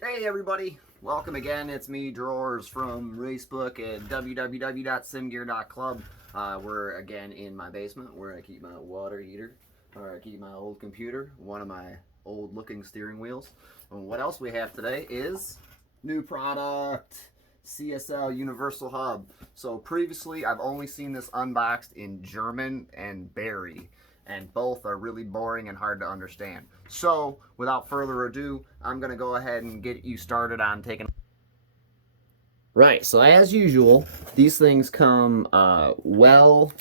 Hey everybody, welcome again. It's me, Drawers from Racebook at www.simgear.club. We're again in my basement where I keep my water heater, where I keep my old computer, one of my old looking steering wheels. And what else we have today is new product, CSL Universal Hub. So previously I've only seen this unboxed in German and Berry, and both are really boring and hard to understand. So without further ado, I'm gonna go ahead and get you started on taking. Right, so as usual, these things come well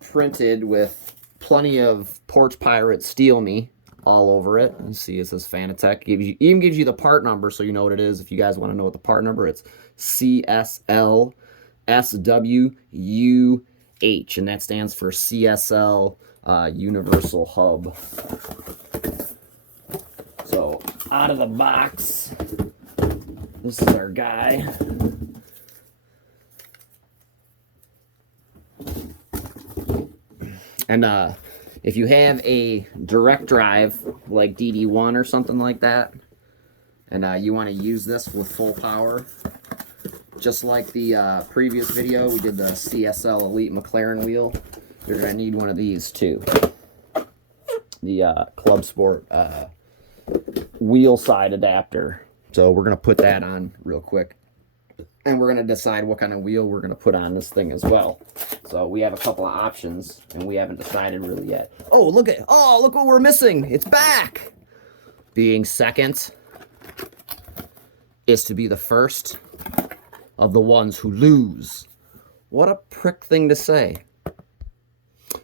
printed with plenty of Porch Pirate Steal Me all over it. You see it says Fanatec. Even gives you the part number so you know what it is. If you guys want to know what the part number, it's CSL SWUH, and that stands for CSL Universal Hub. So out of the box, this is our guy. And if you have a direct drive like DD1 or something like that, and you want to use this with full power, just like the previous video, we did the CSL Elite McLaren wheel, you're going to need one of these too. The Club Sport Wheel-Side adapter. So we're going to put that on real quick. And we're going to decide what kind of wheel we're going to put on this thing as well. So we have a couple of options, and we haven't decided really yet. Oh, look what we're missing. It's back. Being second is to be the first of the ones who lose. What a prick thing to say.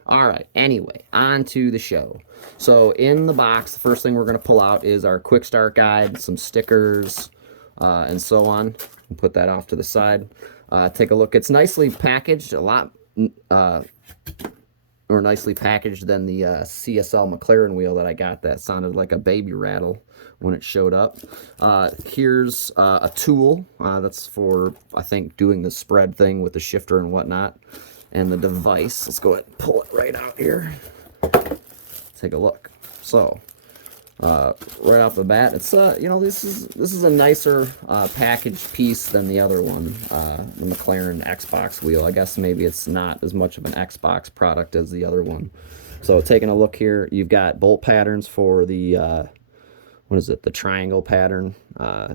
All right, anyway, on to the show. So in the box, the first thing we're going to pull out is our quick start guide, some stickers, and so on. We'll put that off to the side. Take a look. It's nicely packaged, a lot more nicely packaged than the CSL McLaren wheel that I got that sounded like a baby rattle when it showed up. Here's a tool that's for, I think, doing the spread thing with the shifter and whatnot. And the device, let's go ahead and pull it right out here. Take a look. So, right off the bat, it's this is a nicer packaged piece than the other one, the McLaren Xbox wheel. I guess maybe it's not as much of an Xbox product as the other one. So taking a look here, you've got bolt patterns for the what is it, the triangle pattern.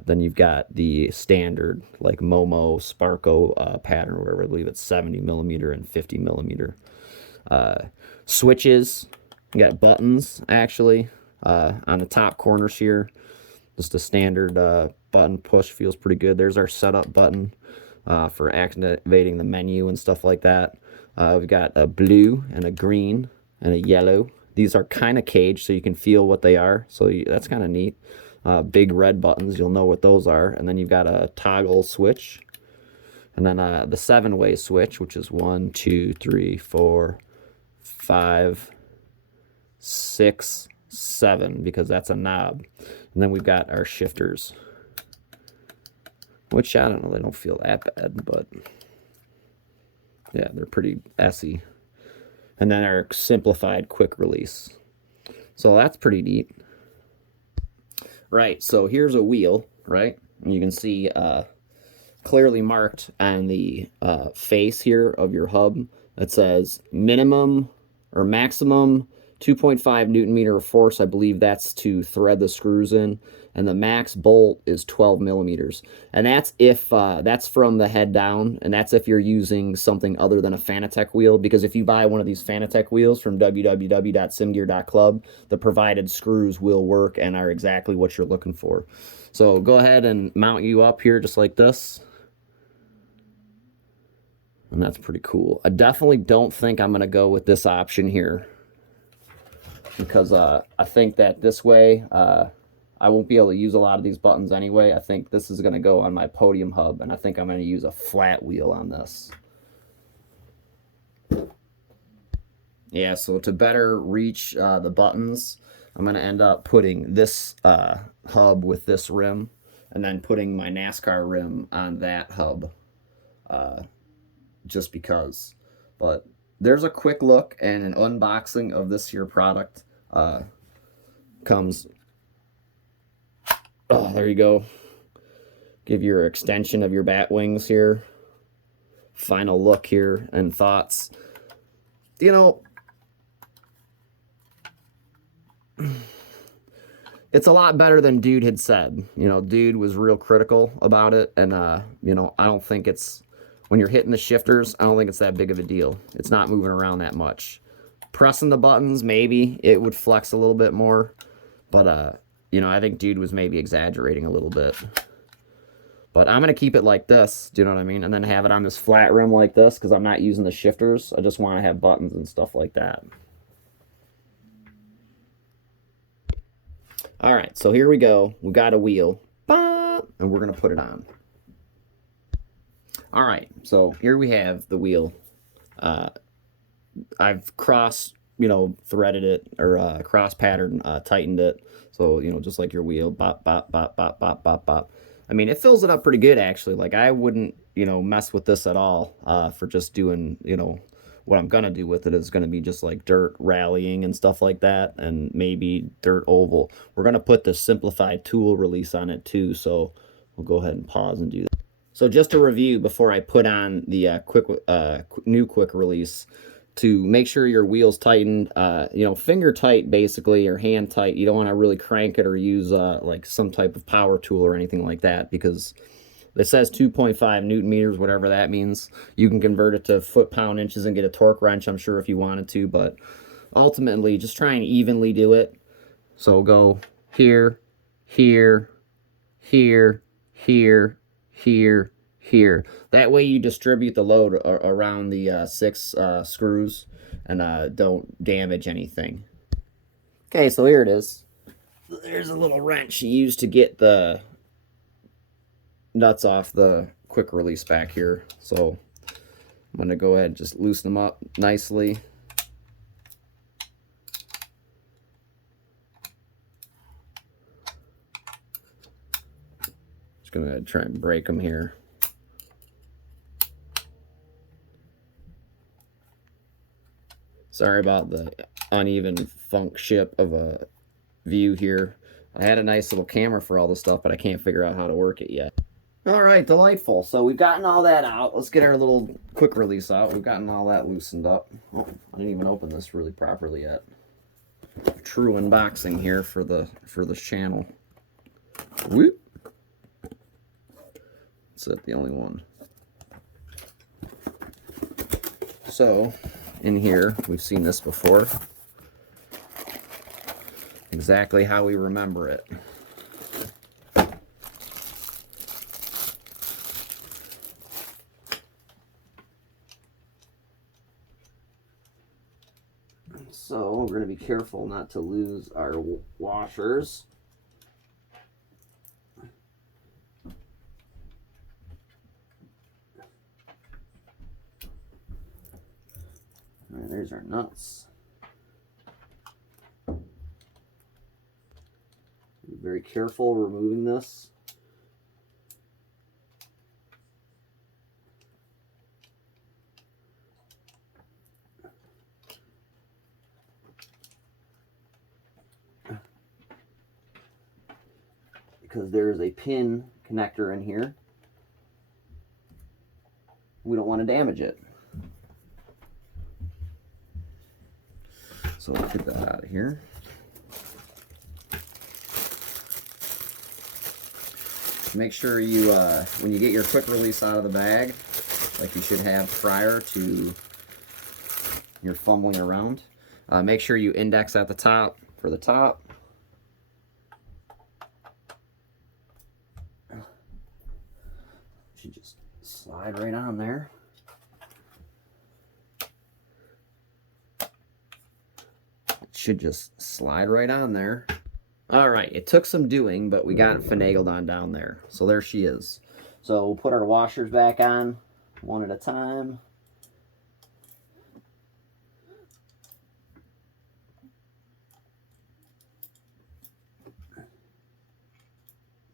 Then you've got the standard like Momo Sparko pattern, where I believe it's 70 millimeter and 50 millimeter. Switches, you got buttons actually on the top corners here. Just a standard button push, feels pretty good. There's our setup button for activating the menu and stuff like that. We've got a blue and a green and a yellow. These are kind of caged, so you can feel what they are. So that's kind of neat. Big red buttons, you'll know what those are. And then you've got a toggle switch. And then the 7-way switch, which is 1, 2, 3, 4, 5, 6, 7, because that's a knob. And then we've got our shifters, which I don't know, they don't feel that bad, but yeah, they're pretty essy. And then our simplified quick release. So that's pretty neat. Right, so here's a wheel, right? And you can see clearly marked on the face here of your hub that says minimum or maximum 2.5 Newton meter of force. I believe that's to thread the screws in. And the max bolt is 12 millimeters. And that's if that's from the head down, and that's if you're using something other than a Fanatec wheel, because if you buy one of these Fanatec wheels from www.simgear.club, the provided screws will work and are exactly what you're looking for. So go ahead and mount you up here just like this. And that's pretty cool. I definitely don't think I'm going to go with this option here, because I think that this way I won't be able to use a lot of these buttons anyway. I think this is going to go on my podium hub, and I think I'm going to use a flat wheel on this. Yeah, so to better reach the buttons, I'm going to end up putting this hub with this rim, and then putting my NASCAR rim on that hub, just because. But there's a quick look and an unboxing of this here product. Comes Oh, there you go. Give your extension of your bat wings here. Final look here and thoughts. You know, it's a lot better than Dude had said. You know, Dude was real critical about it, and you know, I don't think it's, when you're hitting the shifters, I don't think it's that big of a deal. It's not moving around that much. Pressing the buttons, maybe it would flex a little bit more, but you know, I think Dude was maybe exaggerating a little bit. But I'm gonna keep it like this, do you know what I mean? And then have it on this flat rim like this, because I'm not using the shifters. I just want to have buttons and stuff like that. All right, so here we go. We got a wheel, and we're gonna put it on. All right, so here we have the wheel. I've cross, you know, threaded it, or cross pattern, tightened it. So, you know, just like your wheel, bop, bop, bop, bop, bop, bop, bop. I mean, it fills it up pretty good, actually. Like, I wouldn't, you know, mess with this at all for just doing, you know, what I'm going to do with it is going to be just like dirt rallying and stuff like that, and maybe dirt oval. We're going to put the simplified tool release on it, too, so we'll go ahead and pause and do that. So just a review before I put on the new quick release, to make sure your wheel's tightened, you know, finger tight basically, or hand tight. You don't want to really crank it or use like some type of power tool or anything like that, because it says 2.5 Newton meters, whatever that means. You can convert it to foot-pound inches and get a torque wrench, I'm sure, if you wanted to, but ultimately just try and evenly do it. So go here, here, here, here, here, here. That way you distribute the load around the 6 screws, and don't damage anything. Okay, so here it is. There's a little wrench you use to get the nuts off the quick release back here. So I'm going to go ahead and just loosen them up nicely. Just going to try and break them here. Sorry about the uneven funk ship of a view here. I had a nice little camera for all this stuff, but I can't figure out how to work it yet. All right, delightful. So we've gotten all that out. Let's get our little quick release out. We've gotten all that loosened up. Oh, I didn't even open this really properly yet. True unboxing here for this channel. Whoop. That's it, the only one. So in here, we've seen this before. Exactly how we remember it. So we're going to be careful not to lose our washers. All right, there's our nuts. Be very careful removing this. Because there is a pin connector in here. We don't want to damage it. So let's get that out of here. Make sure you, when you get your quick release out of the bag, like you should have prior to your fumbling around, make sure you index at the top for the top. Should just slide right on there. It should just slide right on there. All right, it took some doing, but we got it finagled on down there. So there she is. So we'll put our washers back on one at a time.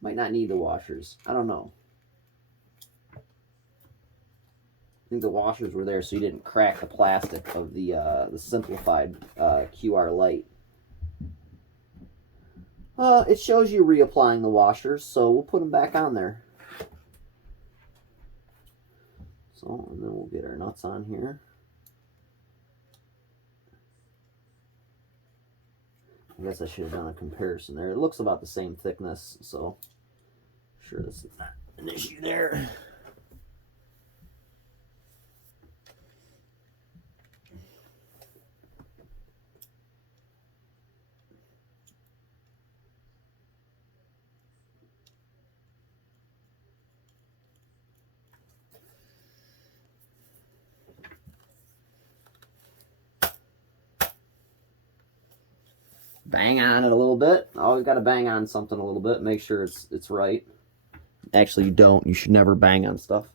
Might not need the washers. I don't know. I think the washers were there so you didn't crack the plastic of the simplified QR light. It shows you reapplying the washers, so we'll put them back on there. So, and then we'll get our nuts on here. I guess I should have done a comparison there. It looks about the same thickness, so I'm sure this is not an issue there. Bang on it a little bit. Always got to bang on something a little bit. Make sure it's right. Actually, you don't. You should never bang on stuff.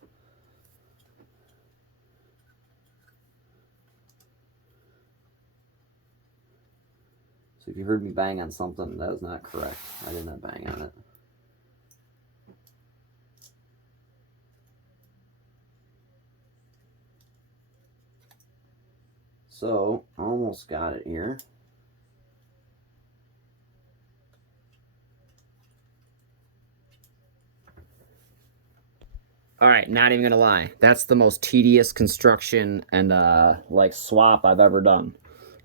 So if you heard me bang on something, that is not correct. I did not bang on it. So, almost got it here. All right, not even gonna lie. That's the most tedious construction and like swap I've ever done,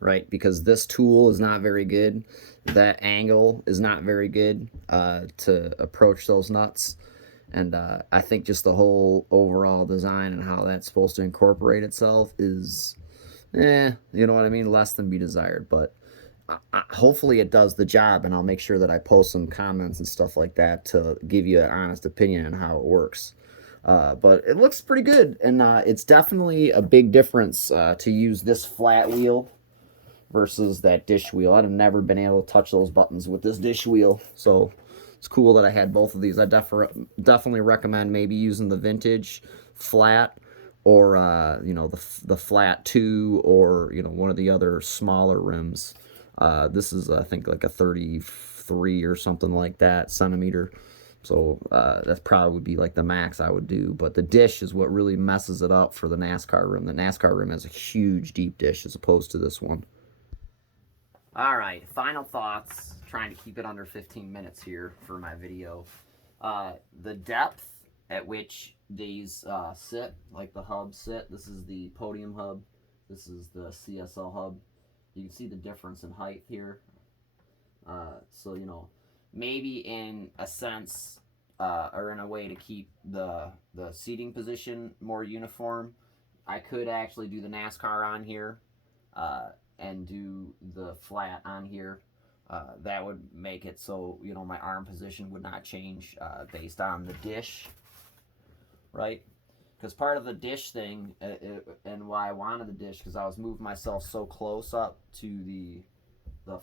right? Because this tool is not very good. That angle is not very good to approach those nuts. And I think just the whole overall design and how that's supposed to incorporate itself is, you know what I mean? Less than be desired. But hopefully it does the job, and I'll make sure that I post some comments and stuff like that to give you an honest opinion on how it works. But it looks pretty good, and it's definitely a big difference to use this flat wheel versus that dish wheel. I've never been able to touch those buttons with this dish wheel, so it's cool that I had both of these. I definitely recommend maybe using the vintage flat, or you know, the flat 2, or you know, one of the other smaller rims. This is, I think, like a 33 or something like that centimeter. So that's probably would be like the max I would do. But the dish is what really messes it up for the NASCAR rim. The NASCAR rim has a huge deep dish as opposed to this one. All right, final thoughts. Trying to keep it under 15 minutes here for my video. The depth at which these sit, like the hubs sit. This is the podium hub. This is the CSL hub. You can see the difference in height here. So, you know, maybe in a sense, or in a way to keep the seating position more uniform, I could actually do the NASCAR on here and do the flat on here. That would make it so, you know, my arm position would not change based on the dish, right? Because part of the dish thing, and why I wanted the dish, because I was moving myself so close up to the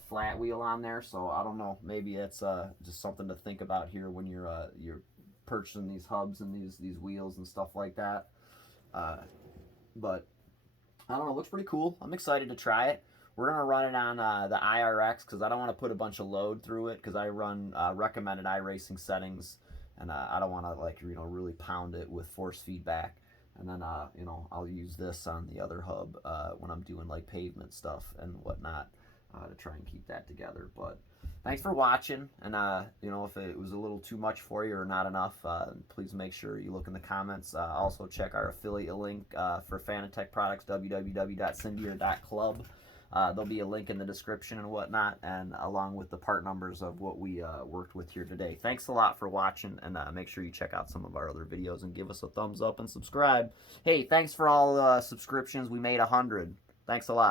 flat wheel on there. So I don't know, maybe it's just something to think about here when you're purchasing these hubs and these wheels and stuff like that. But I don't know, it looks pretty cool. I'm excited to try it. We're gonna run it on the IRX because I don't want to put a bunch of load through it, because I run recommended iRacing settings, and I don't want to, like, you know, really pound it with force feedback. And then you know, I'll use this on the other hub when I'm doing like pavement stuff and whatnot, to try and keep that together. But thanks for watching, and you know, if it was a little too much for you or not enough, please make sure you look in the comments. Also check our affiliate link for Fanatec products, www.simgear.club. There'll be a link in the description and whatnot, and along with the part numbers of what we worked with here today. Thanks a lot for watching, and make sure you check out some of our other videos and give us a thumbs up and subscribe. Hey, thanks for all subscriptions. We made 100. Thanks a lot.